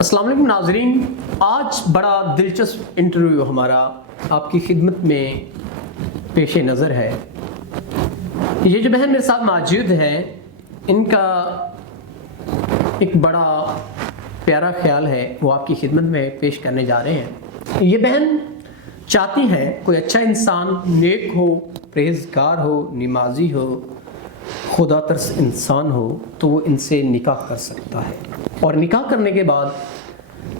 السلام علیکم ناظرین، آج بڑا دلچسپ انٹرویو ہمارا آپ کی خدمت میں پیش نظر ہے۔ یہ جو بہن میرے ساتھ موجود ہے، ان کا ایک بڑا پیارا خیال ہے، وہ آپ کی خدمت میں پیش کرنے جا رہے ہیں۔ یہ بہن چاہتی ہیں کوئی اچھا انسان نیک ہو، پرہیزگار ہو، نمازی ہو، خدا ترس انسان ہو تو وہ ان سے نکاح کر سکتا ہے، اور نکاح کرنے کے بعد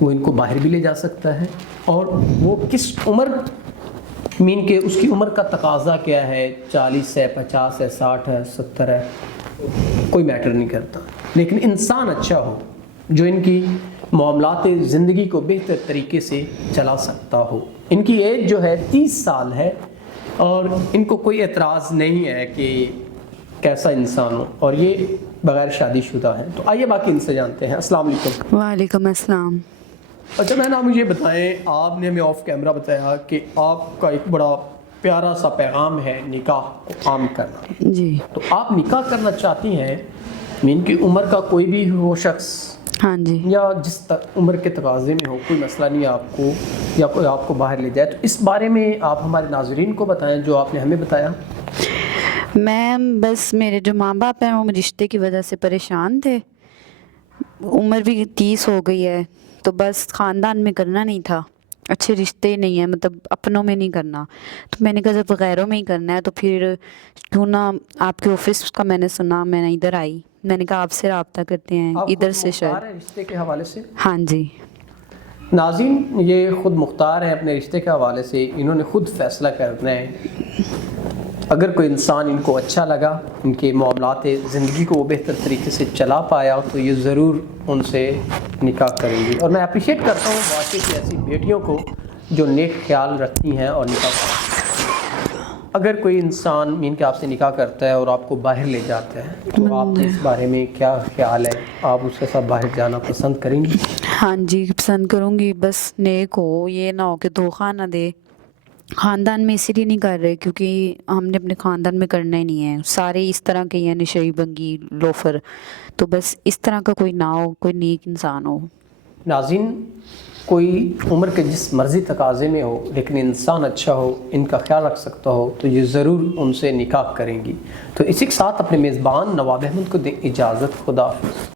وہ ان کو باہر بھی لے جا سکتا ہے۔ اور وہ کس عمر مین کے اس کی عمر کا تقاضا کیا ہے، 40 ہے، 50 ہے، 60 ہے، 70 ہے، کوئی میٹر نہیں کرتا، لیکن انسان اچھا ہو جو ان کی معاملات زندگی کو بہتر طریقے سے چلا سکتا ہو۔ ان کی ایج جو ہے 30 سال ہے، اور ان کو کوئی اعتراض نہیں ہے کہ کیسا انسان ہو، اور یہ بغیر شادی شدہ ہے۔ تو آئیے باقی ان سے جانتے ہیں۔ السلام علیکم۔ وعلیکم السلام۔ اچھا بہن، آپ مجھے بتائیں، آپ نے ہمیں آف کیمرہ بتایا کہ آپ کا ایک بڑا پیارا سا پیغام ہے نکاح کو عام کرنا۔ جی تو آپ نکاح کرنا چاہتی ہیں، ان کی عمر کا کوئی بھی ہو شخص، ہاں جی، یا جس عمر کے تقاضے میں ہو، کوئی مسئلہ نہیں آپ کو، یا کوئی آپ کو باہر لے جائے، تو اس بارے میں آپ ہمارے ناظرین کو بتائیں جو آپ نے ہمیں بتایا۔ میں بس میرے جو ماں باپ ہیں وہ رشتے کی وجہ سے پریشان تھے، عمر بھی 30 ہو گئی ہے، تو بس خاندان میں کرنا نہیں تھا، اچھے رشتے نہیں ہیں، مطلب اپنوں میں نہیں کرنا، تو میں نے کہا جب غیروں میں ہی کرنا ہے تو پھر کیوں نہ آپ کے آفس کا میں نے سنا، میں نے ادھر آئی، میں نے کہا آپ سے رابطہ کرتے ہیں آپ ادھر خود سے مختار شاید۔ ہیں رشتے کے حوالے سے؟ ہاں جی، ناظرین، یہ خود مختار ہیں اپنے رشتے کے حوالے سے، انہوں نے خود فیصلہ کرنا ہے۔ اگر کوئی انسان ان کو اچھا لگا، ان کے معاملات زندگی کو وہ بہتر طریقے سے چلا پایا، تو یہ ضرور ان سے نکاح کریں گی۔ اور میں اپریشیٹ کرتا ہوں واقعی کی ایسی بیٹیوں کو جو نیک خیال رکھتی ہیں اور نکاح کرتی ہیں۔ اگر کوئی انسان مین کے آپ سے نکاح کرتا ہے اور آپ کو باہر لے جاتا ہے، تو آپ کے اس بارے میں کیا خیال ہے؟ آپ اس کے ساتھ باہر جانا پسند کریں گی؟ ہاں جی پسند کروں گی، بس نیک ہو، یہ نہ ہو کہ دھوکہ نہ دے۔ خاندان میں اسی لیے نہیں کر رہے کیونکہ ہم نے اپنے خاندان میں کرنا ہی نہیں ہے، سارے اس طرح کے ہیں، نشئی بنگی لوفر، تو بس اس طرح کا کوئی نہ ہو، کوئی نیک انسان ہو۔ ناظرین، کوئی عمر کے جس مرضی تقاضے میں ہو لیکن انسان اچھا ہو، ان کا خیال رکھ سکتا ہو، تو یہ ضرور ان سے نکاح کریں گی۔ تو اسی کے ساتھ اپنے میزبان نواب احمد کو دیں اجازت۔ خدا حافظ۔